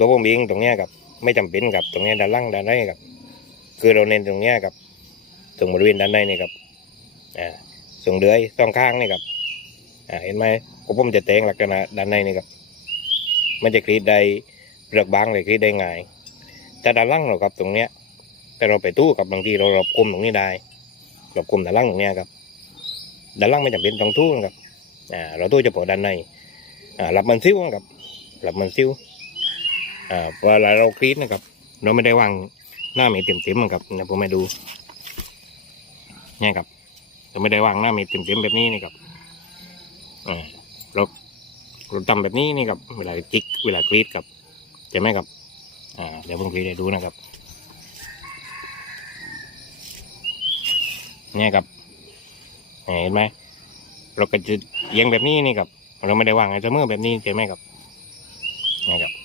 ตัวผมเองตรงเนี้ยครับไม่จำเป็นครับตรงเนี้ยด้านล่างด้านในครับคือเราเน้นตรงเนี้ยครับตรงบริเวณด้านในนี่ครับอ่าส่งเดือยสองข้างนี่ครับอ่าเห็นไหมก็ผมจะแตงลักษณะด้านในนี่ครับมันจะกรีดได้เปลือกบางเลยกรีดได้ง่ายแต่ด้านล่างเราครับตรงเนี้ยแต่เราไปตู้กับบางทีเราหลบคุมตรงนี้ได้หลบคุมด้านล่างตรงเนี้ยครับด้านล่างไม่จำเป็นต้องตู้นะครับอ่าเราตู้เฉพาะด้านในอ่าหลับมันซิ้วครับหลับมันซิ้ว อ่าเวลาเรากรีดนะครับ เราไม่ได้วางหน้าเมตเต็มๆนะครับนะผมให้ดูเนี่ยครับเราไม่ได้วางหน้าเมตเต็มๆแบบนี้นี่ครับอ่าเราเราทำแบบนี้นี่ครับเวลาจิกเวลากรีดครับใช่ไหมครับอ่าเดี๋ยวผมกรีดให้ดูนะครับเนี่ยครับเห็นไหมเราก็จะเอียงแบบนี้นี่ครับ เราไม่ได้วางไอ้เสมอแบบนี้ใช่ไหมครับนี่ครับ